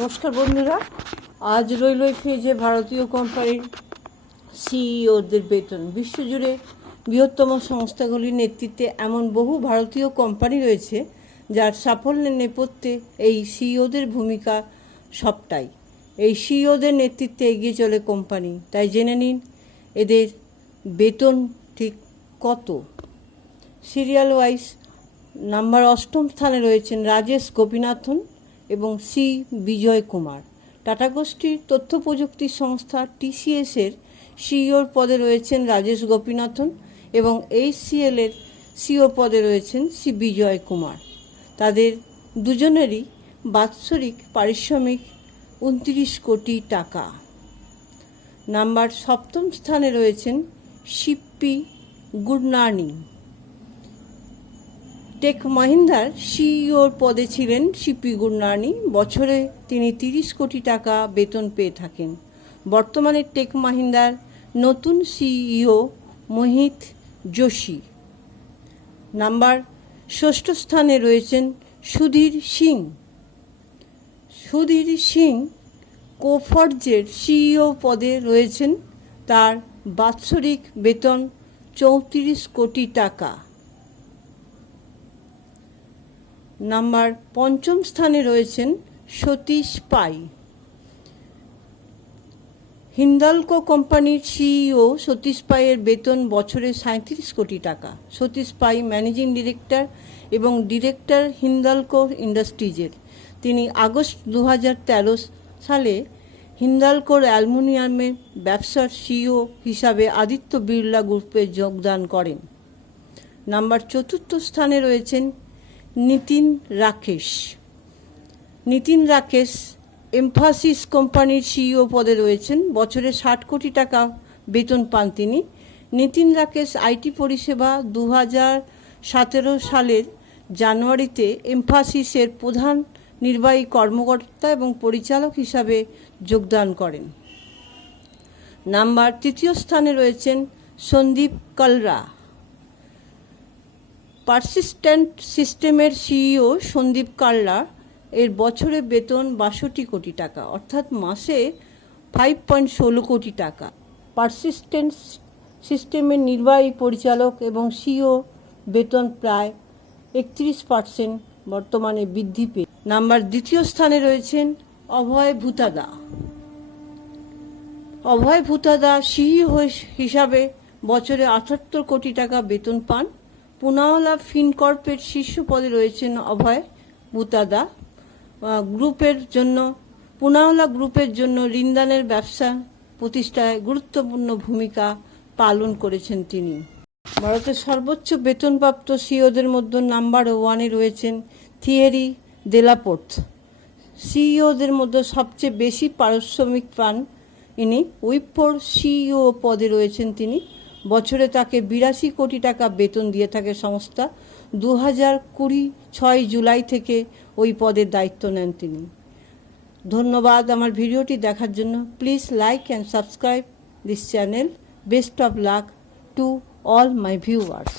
নমস্কার বন্ধুরা, আজ রেলওয়ে ফেজে ভারতীয় কোম্পানির সিইওদের বেতন। বিশ্বজুড়ে বৃহত্তম সংস্থাগুলির নেতৃত্বে এমন বহু ভারতীয় কোম্পানি রয়েছে যার সাফল্যের নেপথ্যে এই সিইওদের ভূমিকা সবটাই। এই সিইওদের নেতৃত্বে এগিয়ে চলে কোম্পানি, তাই জেনে নিন এদের বেতন ঠিক কত। সিরিয়াল ওয়াইজ নাম্বার 8ম স্থানে রয়েছেন রাজেশ গোপীনাথন এবং সি বিজয় কুমার। টাটা গোষ্ঠীর তথ্য প্রযুক্তি সংস্থা টিসিএসের সিইওর পদে রয়েছেন রাজেশ গোপীনাথন এবং এইচসিএলের সিইও পদে রয়েছেন সি বিজয় কুমার। তাদের দুজনেরই বাৎসরিক পারিশ্রমিক 29 কোটি টাকা। নাম্বার 7ম স্থানে রয়েছেন সিপি গুরনানি। টেক মাহিন্দ্রার সিইওর পদে ছিলেন সিপি গুরনানি। বছরে তিনি 30 কোটি টাকা বেতন পেয়ে থাকেন। বর্তমানে টেক মাহিন্দ্রার নতুন সিইও মোহিত যোশী। নাম্বার 6ষ্ঠ স্থানে রয়েছেন সুধীর সিং। সুধীর সিং কোফর্জের সিইও পদে রয়েছেন। তার বাৎসরিক বেতন 34 কোটি টাকা। নাম্বার 5ম স্থানে রয়েছেন সতীশ পাই। হিন্দালকো কোম্পানির সিইও সতীশ পাইয়ের বেতন বছরে 37 কোটি টাকা। সতীশ পাই ম্যানেজিং ডিরেক্টর এবং ডিরেক্টর হিন্দালকো ইন্ডাস্ট্রিজের। তিনি আগস্ট 2013 সালে হিন্দালকোর অ্যালুমিনিয়ামের ব্যবসার সিইও হিসাবে আদিত্য বিড়লা গ্রুপে যোগদান করেন। নাম্বার 4র্থ স্থানে রয়েছেন নিতিন রাকেশ। নিতিন রাকেশ এমফাসিস কোম্পানির সিইও পদে রয়েছেন। বছরে 60 কোটি টাকা বেতন পান তিনি। নিতিন রাকেশ আইটি পরিষেবা 2017 সালের জানুয়ারিতে এমফাসিসের প্রধান নির্বাহী কর্মকর্তা এবং পরিচালক হিসাবে যোগদান করেন। নাম্বার 3য় স্থানে রয়েছেন সন্দীপ কালরা। পারসিস্টেন্ট সিস্টেমের সিইও সন্দীপ কালরা এর বছরে বেতন 62 কোটি টাকা, অর্থাৎ মাসে 5.16 কোটি টাকা। পারসিস্টেন্ট সিস্টেমের নির্বাহী পরিচালক এবং সিইও বেতন প্রায় 31% বর্তমানে বৃদ্ধি পেয়ে। নাম্বার 2য় স্থানে রয়েছেন অভয় ভূতাদা। অভয় ভূতাদা সিইও হিসাবে বছরে 78 কোটি টাকা বেতন পান। পুনাওয়ালা ফিনকর্পের শীর্ষ পদে রয়েছেন অভয় ভূতাদা। পুনাওয়ালা গ্রুপের জন্য ঋণদানের ব্যবসা প্রতিষ্ঠায় গুরুত্বপূর্ণ ভূমিকা পালন করেছেন তিনি। ভারতের সর্বোচ্চ বেতনপ্রাপ্ত সিইওদের মধ্যে নাম্বার 1-এ রয়েছেন থিয়েরি দেলাপোর্ট। সিইওদের মধ্যে সবচেয়ে বেশি পারিশ্রমিক পান ইনি। উইপ্রোর সিইও পদে রয়েছেন তিনি। বছরে তাকে 82 কোটি টাকা বেতন দিয়ে থাকে সংস্থা। 2020 6 জুলাই থেকে ওই পদের দায়িত্ব নেন তিনি। ধন্যবাদ আমার ভিডিওটি দেখার জন্য। Please like and subscribe this channel. Best of luck to all my viewers.